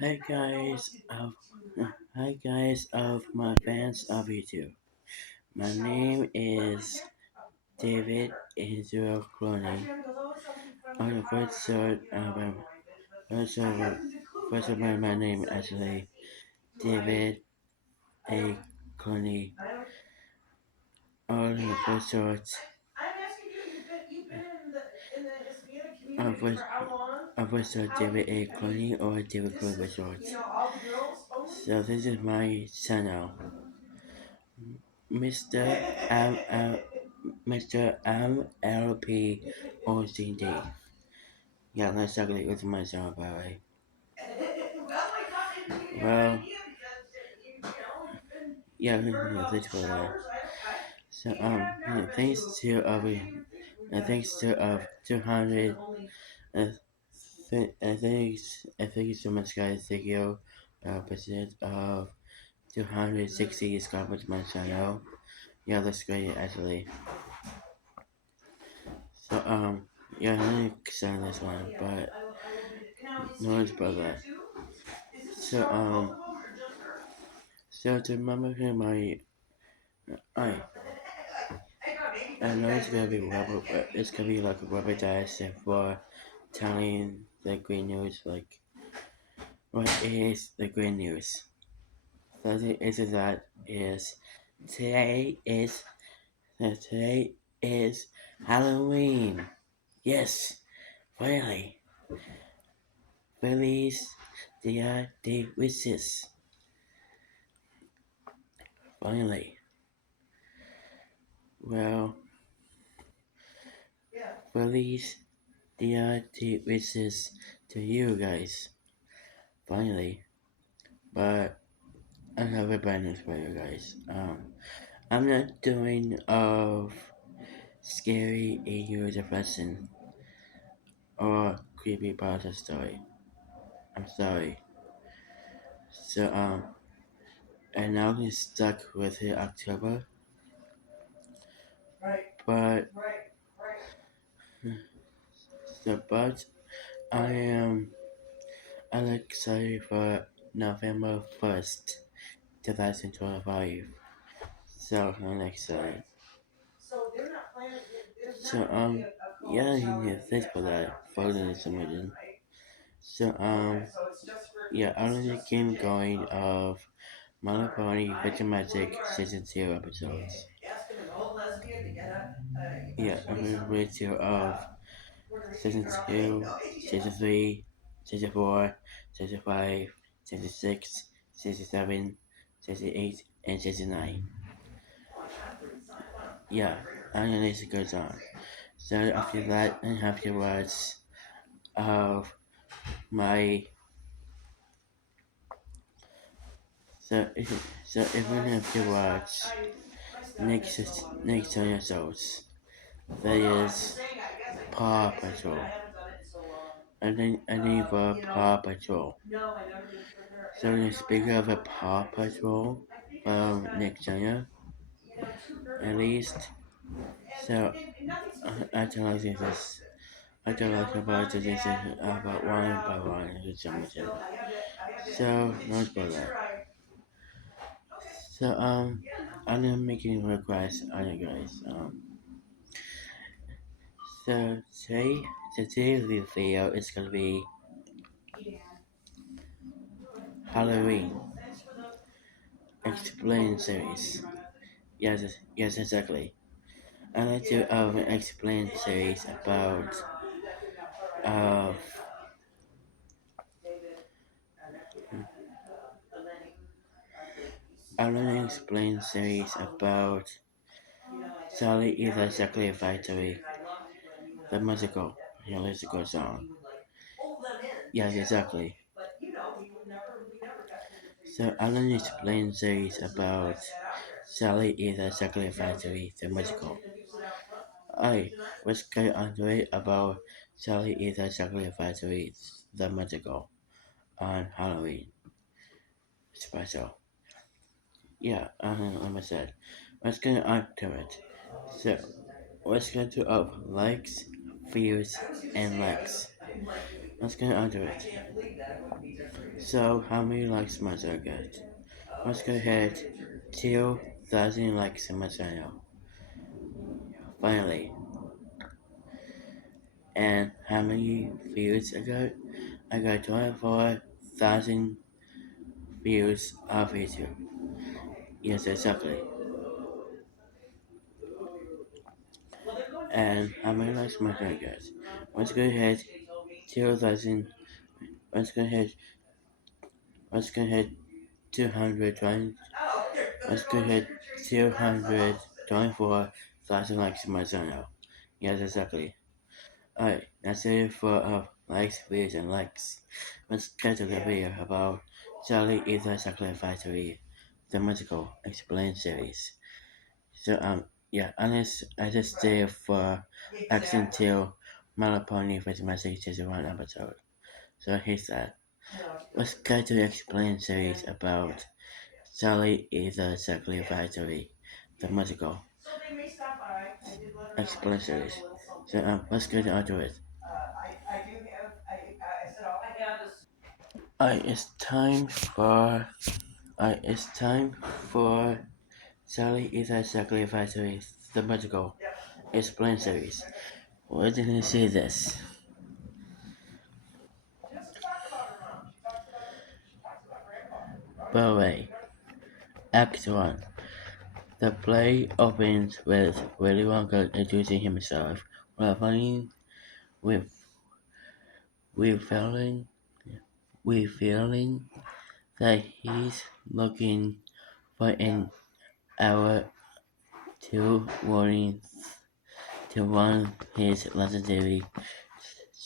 Hi guys of my fans of YouTube. My name is David Israel Clooney. On the first of my name actually David A. Clooney. On the first short first short David A. Clooney or David Clooney for short. So this is my channel. Mr. Mr. MLP OCD. Yeah, that's exactly what my channel by the way. Well, I thought maybe you have an idea because you've been yeah, thanks for that. So thanks to thanks to 200 thank you so much guys. Thank you percent of 260 subscribers to my channel. Yeah, that's great actually. So yeah, I'm really excited this one, but no one's brother. So so to remember who my I I know it's gonna be rubber, but it's gonna be like a rubber dice for telling the great news, like what is the great news. So the answer to that is today is today is Halloween. Yes, finally, Feliz Dia de Wishes. Finally, well, Feliz Dia de Wishes to you guys. Finally, but I have a bad news for you guys. I'm not doing of scary AU depression or creepy pasta story. I'm sorry. So and now I'm stuck with it October. But but I am I'm excited for November 1st, 2025. So I'm excited. So yeah, thanks for that for the information. So yeah, I want to keep going of Monopoly Victim Magic Season 2 episodes. Yeah, I'm going to read you of Season 2, Season 3, Season 4, Season 5, Season 6, Season 7, Season 8, and Season 9. Yeah, and the list goes on. So after that, and afterwards of my if we have to watch next episodes, that is Paw Patrol. I think for Paw Patrol. So speaking of a Paw Patrol from Nick Jr. At least, so I don't like this. I don't like about this about one by one information. So not about that. So I'm making requests on you guys. So today's video is gonna be Halloween Explained series. Yes, exactly. I like to an explain series about uh I want to explain series about Sally is exactly a factory. The musical song. Yes, exactly. So I want to explain series about Sally is exactly a factory. The musical. I was kind of about Sally is exactly a factory. The musical on Halloween special. Yeah, like I said, let's get on to it. So, let's go to up likes, views, and likes. Let's get onto it. So, how many likes must I get? Let's go ahead. 2,000 likes in my channel. Finally. And how many views I got? I got 24,000 views of YouTube. Yes, exactly. And how many likes must I get? Let's go ahead. 2,000. Let's go ahead. Let's go ahead. 220. Let's go ahead. 224,000 likes in my channel. Yes, exactly. Alright, that's it for likes, views, and likes. Let's get to the video about Charlie is a Chocolate Factory, the musical Explained series. So yeah, I just stay for action till Malapony with message is one episode. So here's that. Let's get to the Explained series about Charlie is a Chocolate Factory, the musical Explained series. So let's get onto it. It's time for Sally is a Sacrifice series, the magical Explain series. Why didn't you say this? By the way, Act 1. The play opens with Willy Wonka introducing himself, revealing with revealing revealing that he's looking for an hour to warning to run his legendary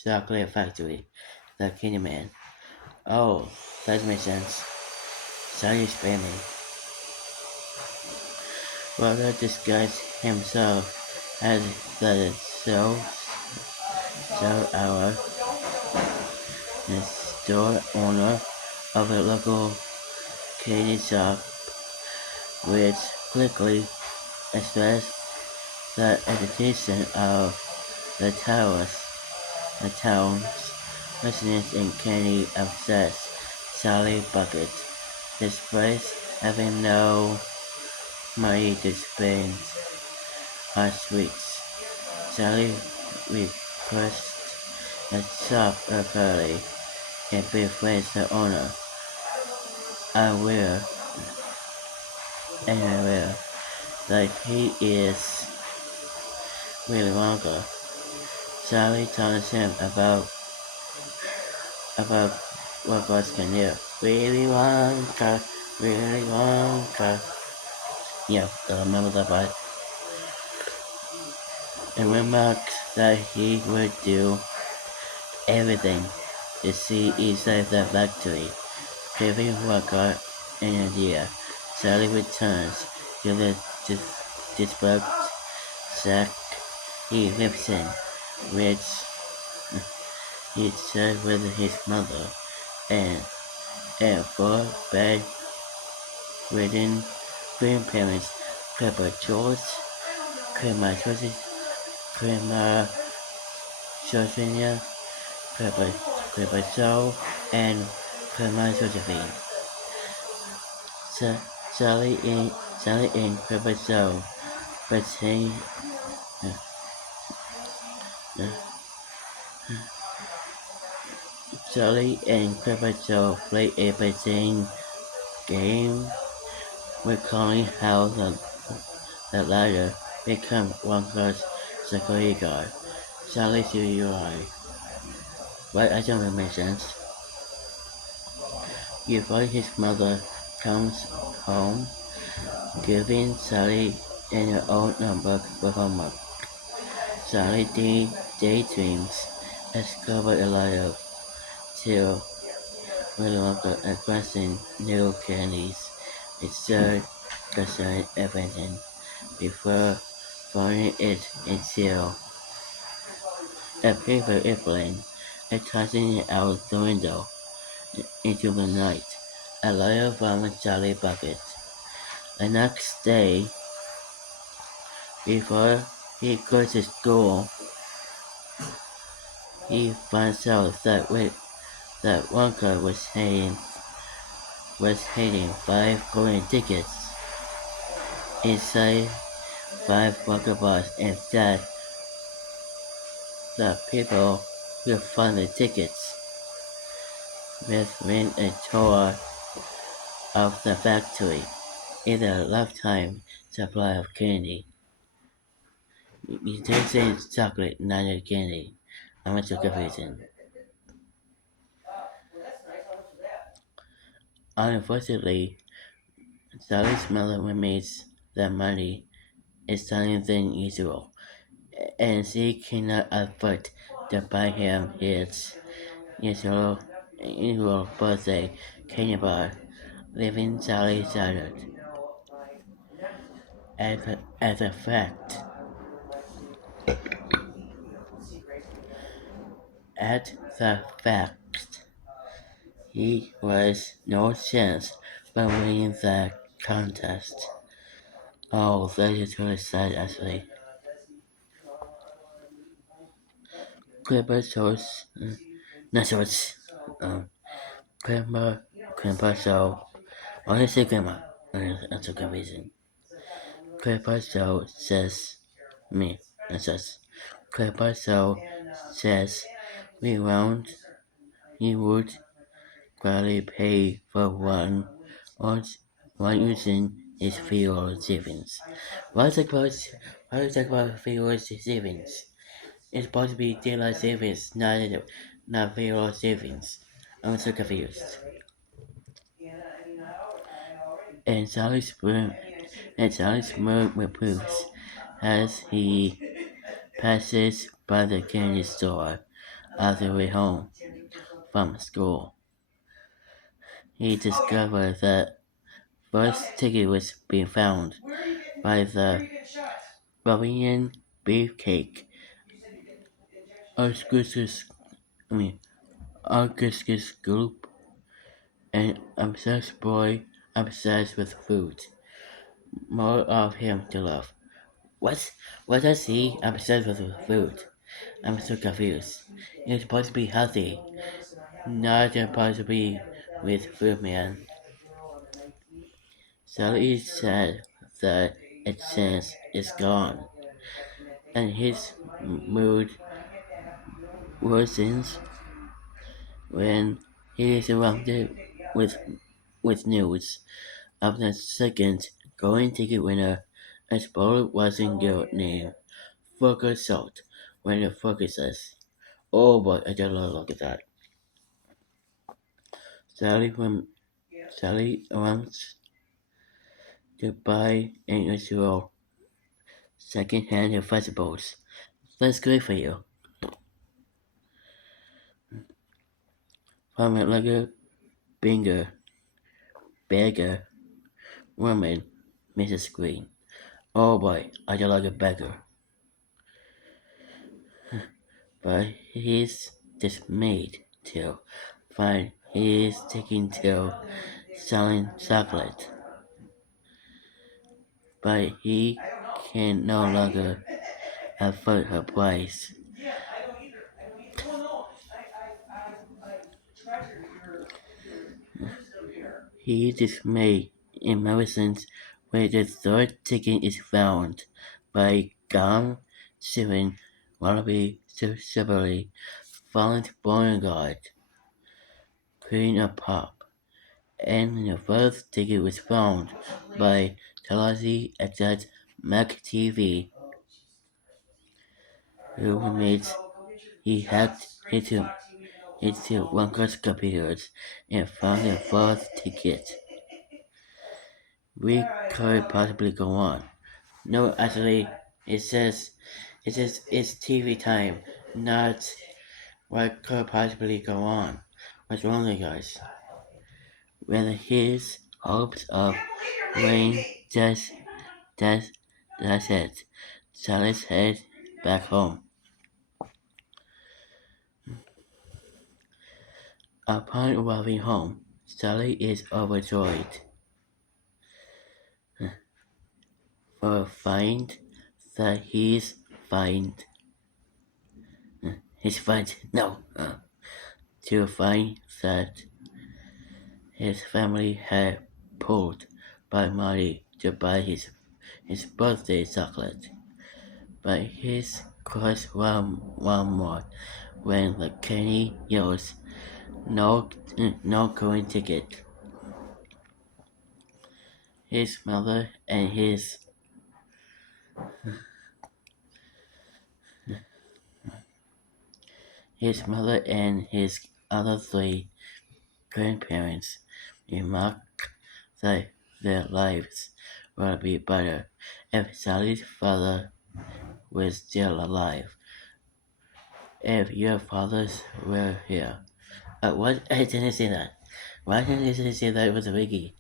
chocolate factory, the Candyman. Oh, that makes sense. Sorry, Spammy. Walker disguised himself as the sole hour and store owner of a local candy shop, which quickly expressed the agitation of the town's residents in candy obsessed Sally Bucket, despite having no money to spend on sweets. Sally requests a shop early and befriends the owner, aware and aware that he is Willy Wonka. Sally tells him about what God can do. Willy Wonka, Willy Wonka. Yeah, I remember that part. And remarks that he would do everything to see inside the factory, giving Walker an idea. Sally returns to the disparate shack he lives in, which he shared with his mother and four bedridden grandparents, Pepper George, Grandma Georgina, Pepper Joe, and Grandma Josephine. Sa- Sally and Pepper Joe pretend uh, Sally and Pepper Joe play a pretend game recalling how the latter became Wonka's security guard. Sally to UI. Right, I don't make sense. Before his mother comes home, giving Sally an old notebook with homework. Sally daydreams, discover a lot of till Willy Wonka requesting new candies. It's concern everything before throwing it into a paper airplane and tossing it out the window into the night. A lawyer from Charlie Bucket. The next day, before he goes to school, he finds out that Wonka was hiding 5 golden tickets inside 5 Wonka bars, and that the people will find the tickets within a tour of the factory in a lifetime supply of candy. You did say chocolate, not a candy. I'm not so confusing. Unfortunately, Sally's mother remains that money is higher than usual, and she cannot afford to buy him his usual, usual birthday candy bar, leaving Sally shattered. As a fact, at the fact, he was no chance of winning the contest. Oh, that is really sad, actually. Clipper shows, not shows, um, grandma, grandpa show. I want to say grandma. That's a confusing. Grandpa show says me. It says Grandpa show says we won't. He would gladly pay for or one using his fuel savings. Why is it about fuel savings? It's supposed to be daylight savings, not fuel savings. I'm so confused. And Sally's room and Sally's mood improves as he passes by the candy store on the way home from school. He discovered that first ticket was being found by the Bavarian beefcake. Augustus, I mean Augustus Gloop, an obsessed boy obsessed with food. More of him to love. What? What does he obsessed with food? I'm so confused. It's supposed to be healthy, not supposed to be with food, man. Sally said that its sense is gone, and his mood worsens when he is surrounded with with news of the second golden ticket winner. A spoiler wasn't girl named Focus Salt when it focuses. Oh boy, I just look at that. Sally from Sally wants to buy unusual second-hand vegetables. That's great for you. From a like binger, beggar, woman, Mrs. Green. Oh boy, I just like a beggar. But he's dismayed to find he is taking to selling chocolate. But he can no longer afford her price. He is dismayed in Morrison's where the third ticket is found by Gum Seven Wallaby severely fallen to Beauregard, Queen of Pop, and the first ticket was found by Tennessee exec McTV, who admits he hacked into Wonka's computers and found the fourth ticket. We could possibly go on. No, actually, it says it's TV time, not what could possibly go on. What's wrong with you guys? Whether his hopes of winning that's that's it. Sally's head back home. Upon arriving home, Sally is overjoyed for find that he's find his friends no to find that his family had pulled by money to buy his birthday chocolate. But his cries one more when the Kenny yells, "No, no going ticket." His mother and his other three grandparents remark that their lives would be better if Sally's father was still alive. If your fathers were here. What? I didn't say that. Why didn't you say that it was a biggie?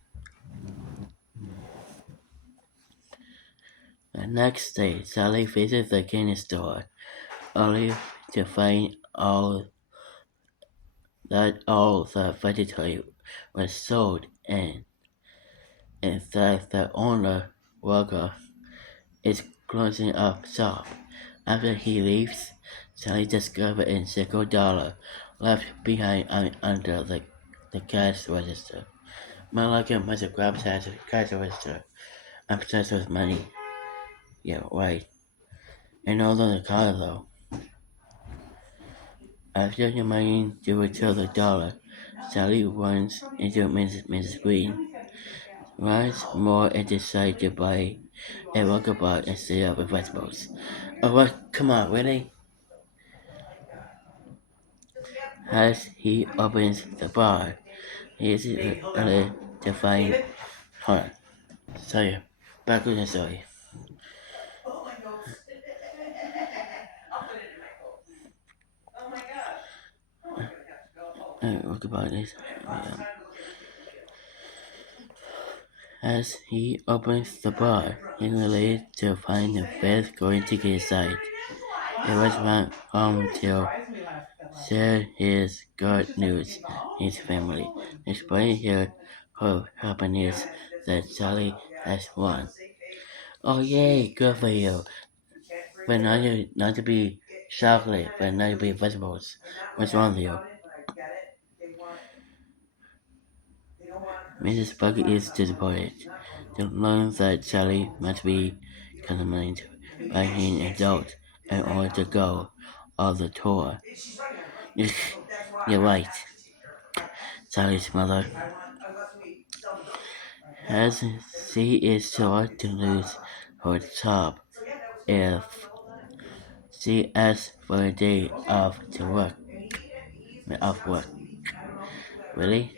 The next day, Sally visits the candy store, only to find all the vegetable was sold and that the owner, Walker, is closing up shop. After he leaves, Sally discovers a $1 left behind under the cash register. Malaka must have grabbed cash register. I'm obsessed with money. Yeah, right. And all on the car though. After the money to return the dollar, Sally runs into Mrs. Green. Once more and decides to buy a walkabout instead of vegetables. Oh what? Come on, really? As he opens the bar, he is to find her. Sorry, back with the story. Walkabout is. As he opens the bar, he relates to find the fifth going to get inside. It was went home to share his good news his family, explaining her happiness that Charlie has won. Oh yay, good for you. But not to be chocolate, but not to be vegetables. What's wrong with you? Mrs. Bucket is disappointed to learn that Charlie must be contaminated by an adult in order to go on the tour. You're right. Charlie's mother, as she is sure to lose her job if she asks for a day off work. Really?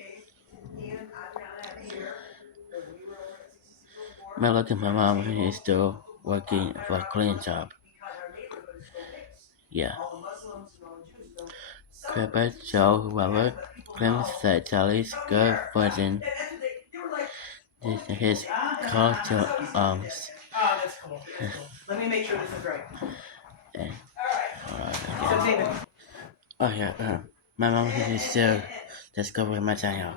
My look at my mom is still working for a cleaning job. Yeah. Crippled Joe, however, claims that Charlie's good fortune is his call to arms. Oh, that's cool. That's cool. Let me make sure this is right. And, So David. oh yeah, my mom is still discovering my channel.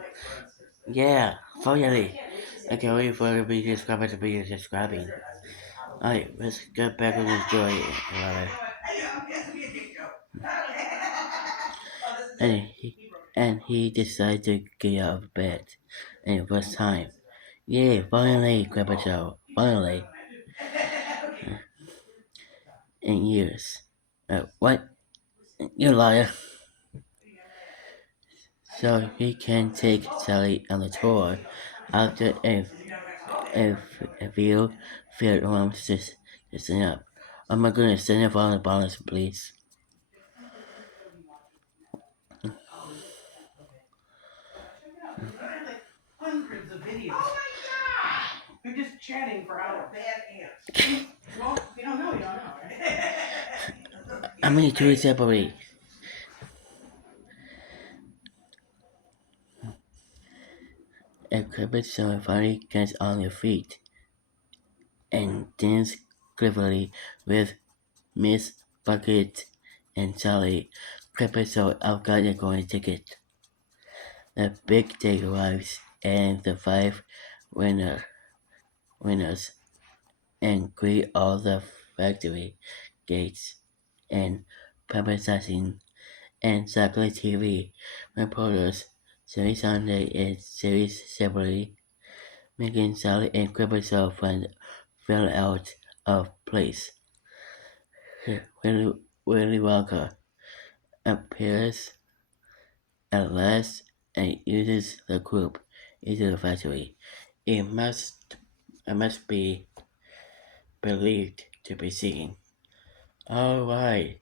Yeah, finally. I can't wait for the video subscriber to be subscribing. Alright, let's get back on the story. And he decided to get out of bed. And it was time. Yeah, finally, Grandpa Joe. Finally. In years. What? You liar. So he can take Sally on the tour after a few field rooms to stand up. Oh my goodness, stand up on the bonus, please. Hundreds of videos. Oh my god! We're just chatting for hours. Bad ants. Well, you don't know, right? How many tweets separately? A carpet so finally gets on your feet and dance cleverly with Miss Bucket and Charlie. Carpet so I've got a going ticket. The big day arrives and the five winners and greet all the factory gates and publicizing and Chocolate TV reporters Series Sunday and Series separately, making Sally and Creepshow fell out of place. Willy Wonka appears at last and uses the group into the factory. It must be believed to be singing. Alright,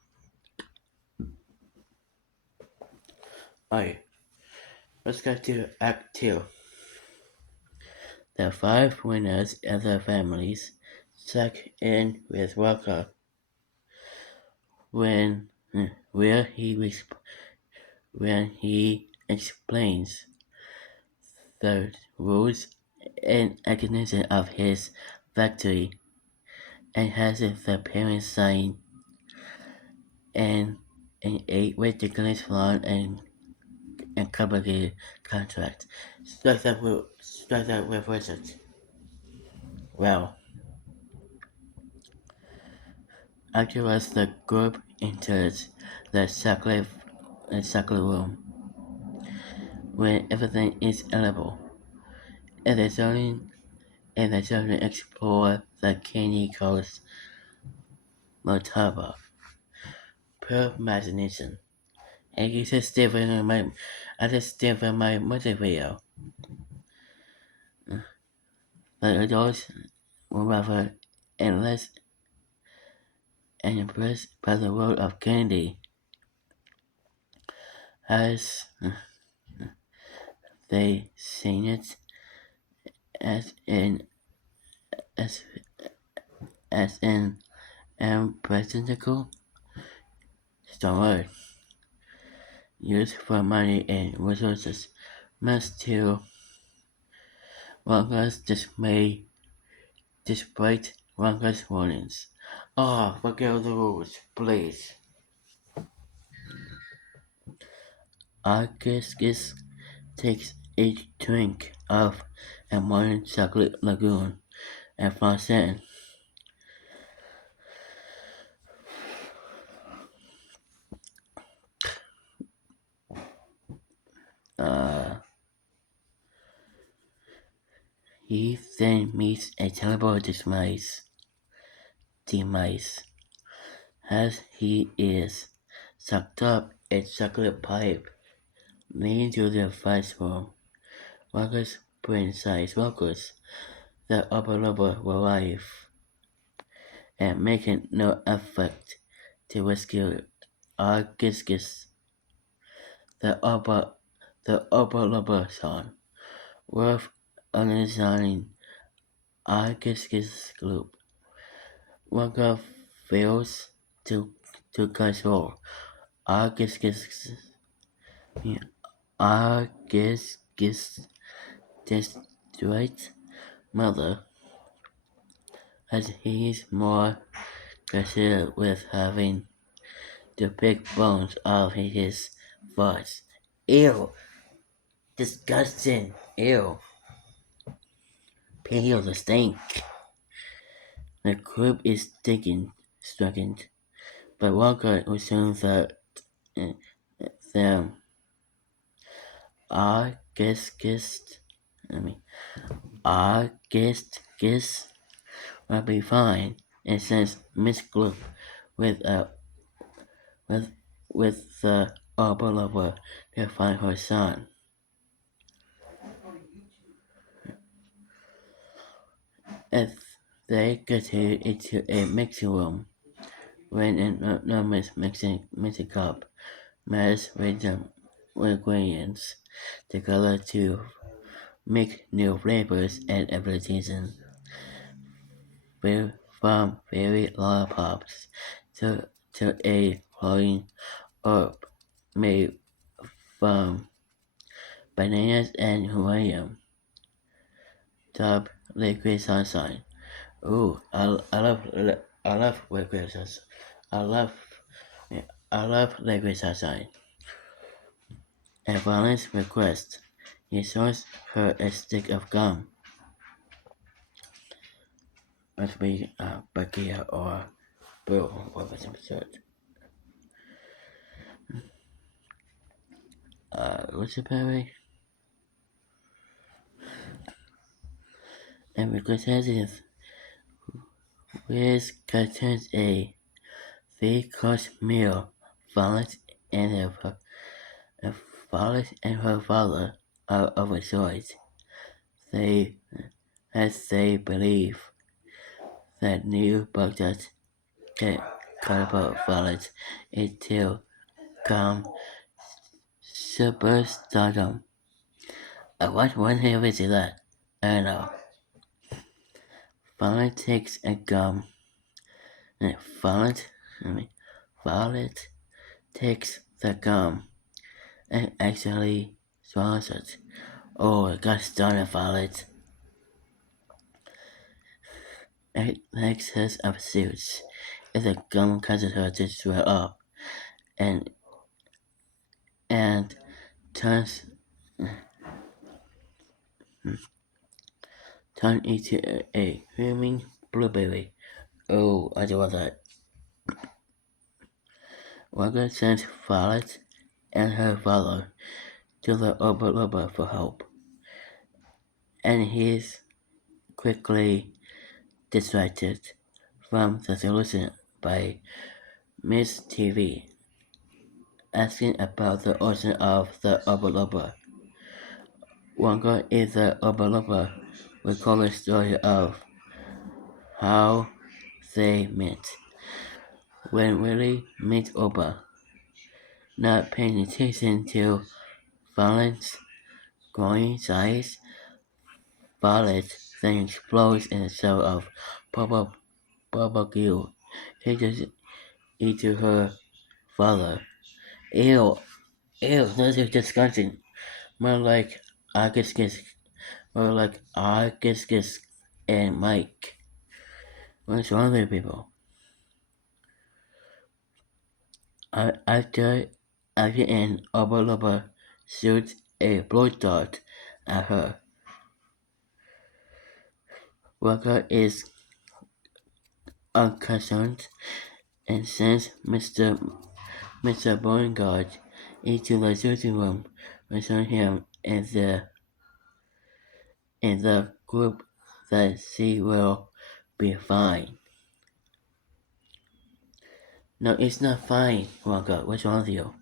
alright, let's go to Act 2. The five winners and their families check in with Walker when where when he explains the rules and mechanism of his factory and has the parents sign an a ridiculous long and complicated contract. Start that with Richard. Well, afterwards the group enters the chocolate room where everything is edible. And the children explore the candy coast Motaba. Pure imagination. And you just I just still in my music video. The adults were rather endless and impressed by the world of candy as they seen it as an as as an unprecedented store used for money and resources, much to Wonka's dismay despite Wonka's warnings. Oh, forget the rules, please. Arcus takes a drink of a modern chocolate lagoon and falls in. Uh, he then meets a terrible demise as he is sucked up a chocolate pipe leading to the first room. Walker's brain-sized workers, the upper level arrive and making no effort to rescue Argiscus, the upper level son, worth organizing Argiscus group. Walker fails to control Argiscus Argiscus distraught mother as he is more concerned with having to pick bones off his farts. Ew! Disgusting! Ew! Pale the stink. The group is stricken, but Walker assumes that uh, the Argiscus, I mean, Argiscus will be fine and sends Miss Gloop with a with with the upper level to find her son. As they continue into a mixing room, when an enormous mixing cup mashes random ingredients together to make new flavors and applications, from very lollipops to a flowing herb made from bananas and uranium. Top liquid sunshine. Ooh, I love liquid sunshine. I love I love liquid sunshine. At Violet's request, he shows her a stick of gum. Must be Bakia or Bill, what was episode. what's it, Perry? And because is which contains a three-course meal. Violet and her father are overjoyed. They as they believe that new Baghdad can catapult Violet into calm superstardom. What hell is that? I don't know. Violet takes a gum. Violet, I mean, Violet takes the gum and actually swallows it. Oh, gosh darn it, Violet. Excess of suits. If the gum causes her to swell up and and turns into a humming blueberry. Oh, I do want that. Wagga sent Violet and her father to the Oba for help, and he's quickly distracted from the solution by Miss TV asking about the origin of the Oba. Wanga is the Oba recall the story of how they met. When Willie meets Oba, not paying attention to Violet's growing size, Violet then explodes in a cell of barbecue. He just into her father. Ew, this is disgusting. More like Augustus, more like Augustus and Mike. What's wrong with people? After an Oba shoots a blood dart at her, Walker is unconcerned and sends Mr. Beauregard into the shooting room, assuring him in the group that she will be fine. No, it's not fine, Walker. What's wrong with you?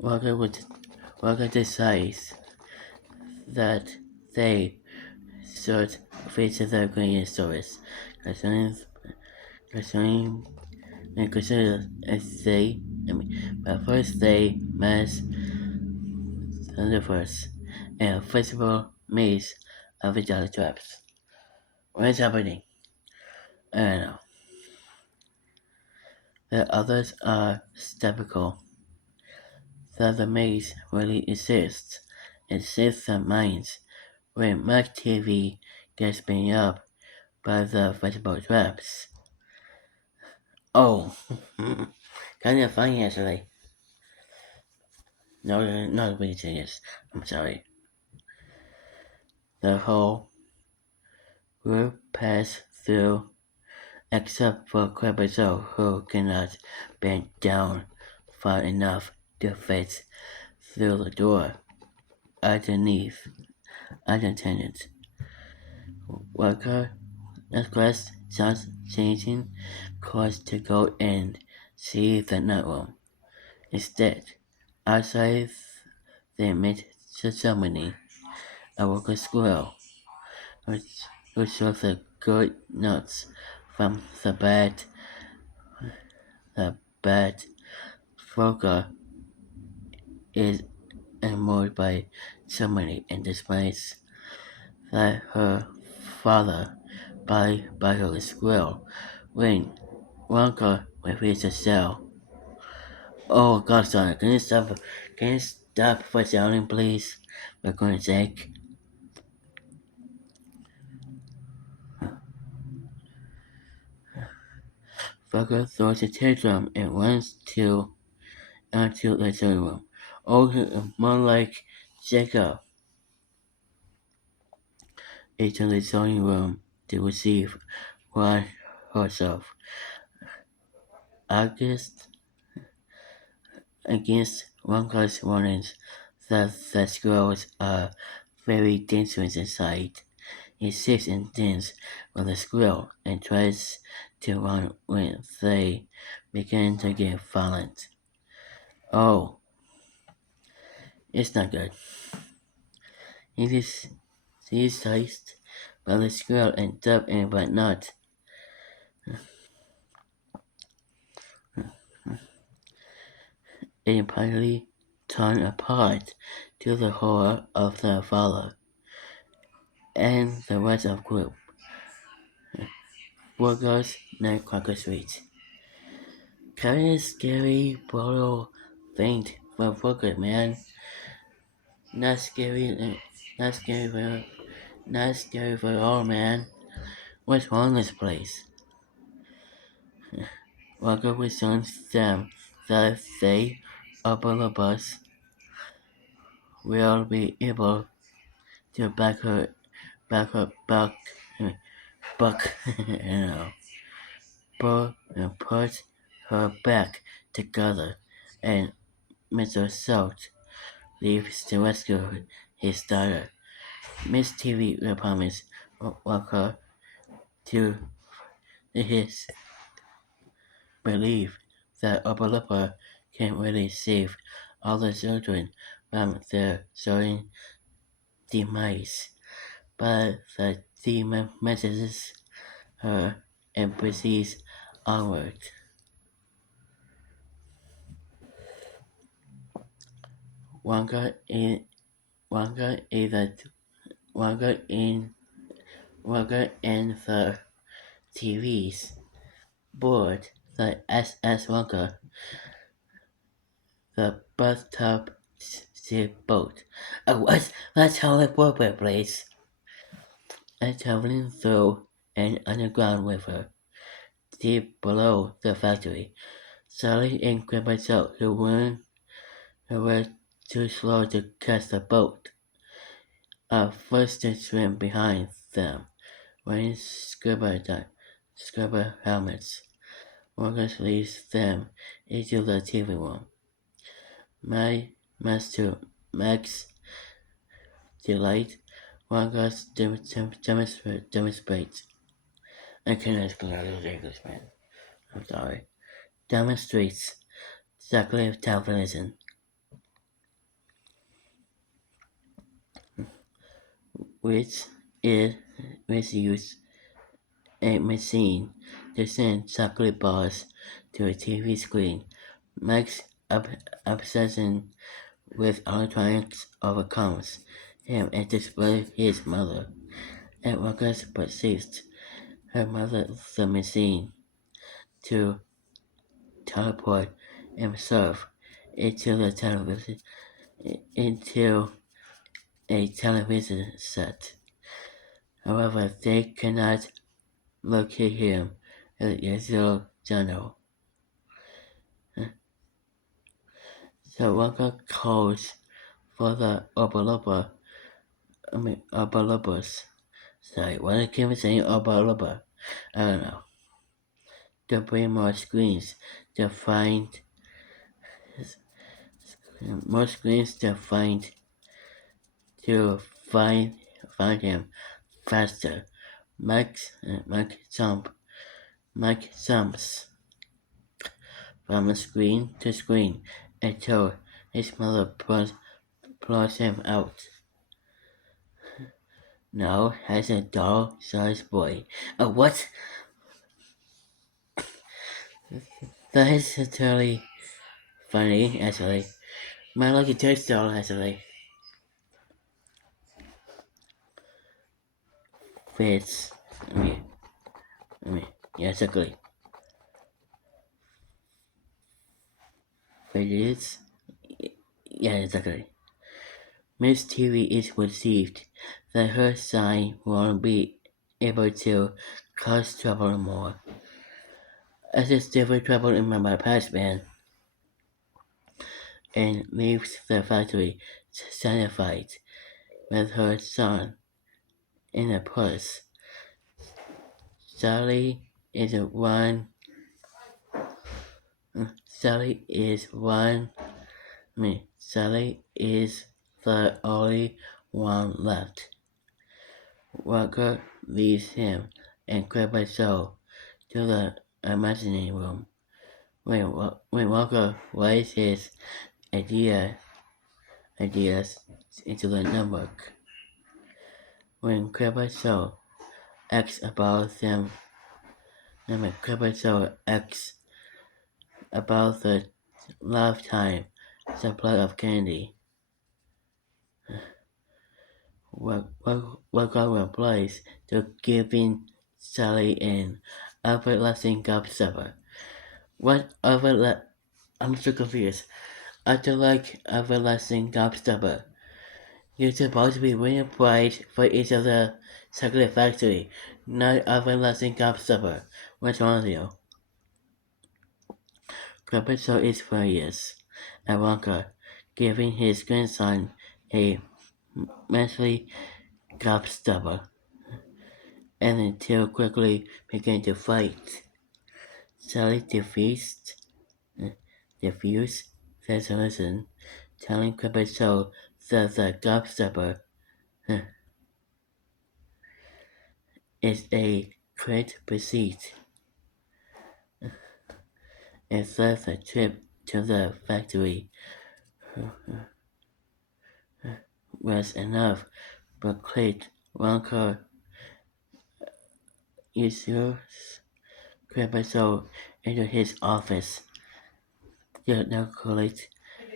Walker decides that they should feature the greatest stories concerning and consider as but first they must first and flexible maze of visual traps. What is happening? I don't know. The others are skeptical that the maze really exists and saves their minds when Mac TV gets beaten up by the vegetable traps. Oh, kind of funny actually. No, not really serious. I'm sorry. The whole group pass through except for Crebazo who cannot bend down far enough to fit through the door. Underneath, unattended. Walker quest starts changing course to go and see the night room. Instead, outside they meet the ceremony, a Walker squirrel, who shows the good nuts from the bad Walker is annoyed by ceremony and displays that her father by her squirrel when Wonka refuses to sell. Oh gosh darn it, can you stop for selling please? For goodness sake. Fucker throws a tantrum and runs onto the living room. Oh, more like Jacob into the sewing room to receive one herself. August against Wonka's warnings that the squirrels are very dangerous inside. He sits and dance with the squirrel and tries to run when they begin to get violent. Oh, it's not good. He is seized by the squirrel and dubbed in but not. Entirely torn apart to the horror of the father and the rest of the group. Burgers, Nutcracker Street. Kind of scary, brutal thing for Burger, man. Not scary, not scary for, not scary for all, man. What's wrong with this place? Walker reasons them that they, upon the bus, will be able to buck, put her back together, and Mr. Salt leaves to rescue his daughter. Miss TV promises Walker to his belief that Opalapa can really save all the children from their certain demise, but the demon messages her and proceeds onward. Wanga in Wanga is a Wanga in Wanga and the TV's board the SS Wanga, the bathtub boat. Oh, what? Let's hold it forward, please. And traveling through an underground river deep below the factory. Sally and Grandpa Joe, who were too slow to catch the boat, are forced to swim behind them, wearing scuba helmets. Marcus leads them into the TV room. My master Max delight Marcus demonstrates. I cannot explain this English, man. I'm sorry. Demonstrates secular television, which is which use a machine to send chocolate bars to a TV screen. Mike's obsession with electronics overcomes him and displays his mother. And Marcus persists her mother the machine to teleport himself into the television into a television set. However, they cannot locate him at the Zero Channel. So Waka calls for the Obalobas. Sorry, why do I keep saying Obaloba? I don't know. To bring more screens to find him faster. Mike jumps from screen to screen until his mother pulls him out. Now has a doll-sized boy. What? That is totally funny, actually. My lucky touch doll, actually. Fits. I mean, yeah, exactly. Fits. Yeah, exactly. Miss TV is received that her sign won't be able to cause trouble more. As it's never trouble in my past, man, and leaves the factory satisfied with her son in a purse. Sally is one. Sally is one. I mean, Sally is the only one left. Walker leads him and Grandpa Joe to the imagining room. When Walker writes his ideas into the notebook, when Grandpa Joe asks about them, when Grandpa Joe asks about the lifetime supply of candy, Walker replies to giving Sally an everlasting gobstopper. What I'm so confused. I don't like everlasting gobstopper. You're supposed to be winning prize for each of the chocolate factory, not everlasting gobstopper. What's wrong with you? Grandpa Joe is furious at Wonka giving his grandson a monthly gobstopper, and the two quickly begin to fight. Sally defused their solution, telling Grandpa Joe that the gobstopper is a great receipt, and that the trip to the factory was enough. But Kate Wonka ushers Grandpa Joe into his office. Now, Kate. Hey,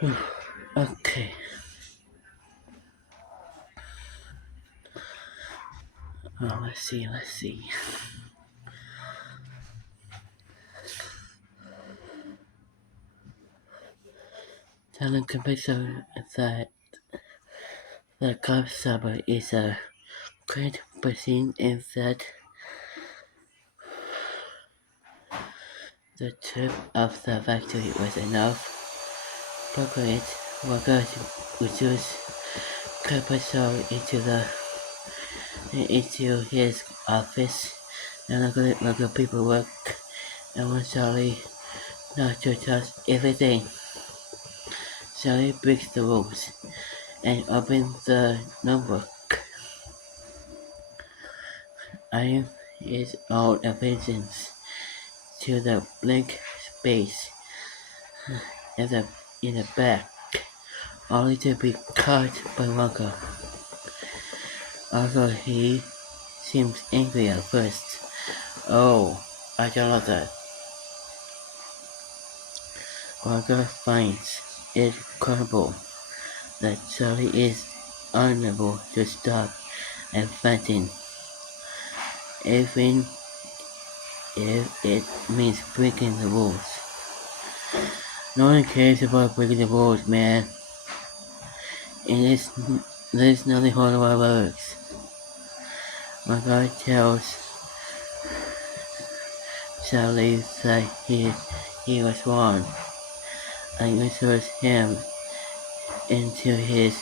David. Okay. Oh, let's see. Telling Grandpa Joe that the gobstopper is a great machine and that the trip of the factory was enough. Chocolate Walker reduced Capital into his office and look at paperwork and was Charlie not to touch everything. Charlie breaks the rules and opens the notebook. Adding his own inventions to the blank space in the back, only to be caught by Walker. Although he seems angry at first. Oh, I don't love that. Walker finds it credible that Charlie is unable to stop inventing, even if it means breaking the rules. No one cares about breaking the rules, man. There's nothing hard about works. Walker tells Charlie that he was wrong and ushers him into his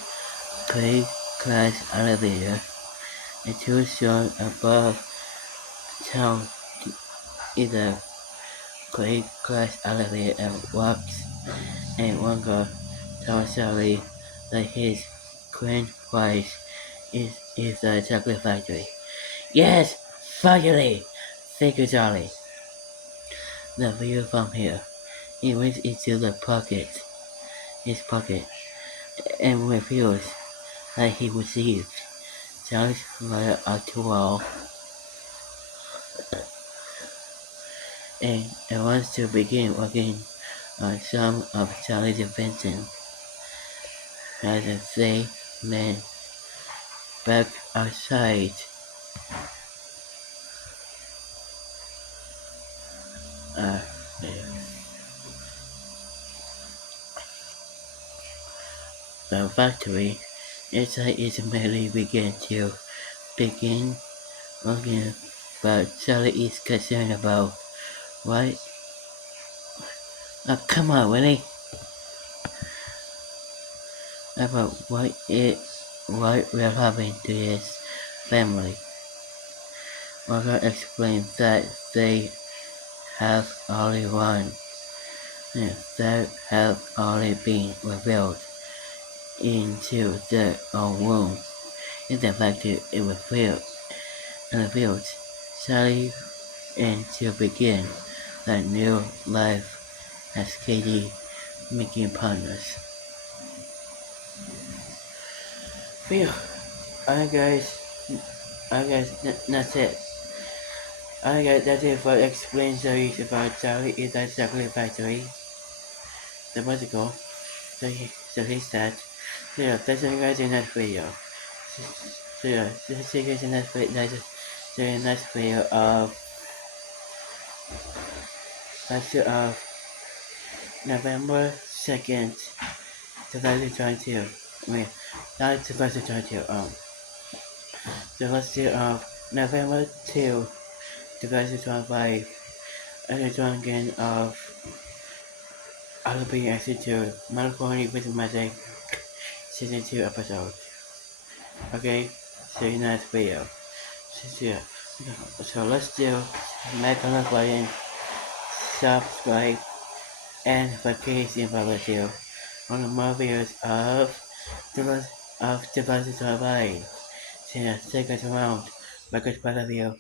class elevator. The two shown above town is a class elevator and walks, and Wonka tells Charlie that his grand prize is the chocolate factory. Yes, finally! Thank you, Charlie. The view from here. He reaches into his pocket, and reveals that he received Charlie's letter after all, and wants to begin working on some of Charlie's inventions. As they land back outside, uh, the factory, inside is immediately begin working, but Charlie is concerned about what. Oh, come on, Willie. About what will happen to his family. Walker explained that they have only one, that have only been revealed into their own womb. In the fact it revealed Sally and to begin that new life as Katie making partners. Phew. Alright guys, that's it. Alright guys, that's it for Explained series about Charlie is a Chocolate Factory, the musical. So he's that. So yeah, that's it guys in that video. So yeah, see you guys in that video. See you in the next video of November 2nd, 2022. I mean, not 2022, the first day of November 2, 2025, and the drum again of I'll be actually to Melancholy with Magic Season 2 episode. Okay, see you in the next video. See ya. So let's do like on the button, subscribe, and notification for you on the more videos the of 2025. See ya, take us around. Like us, part of you.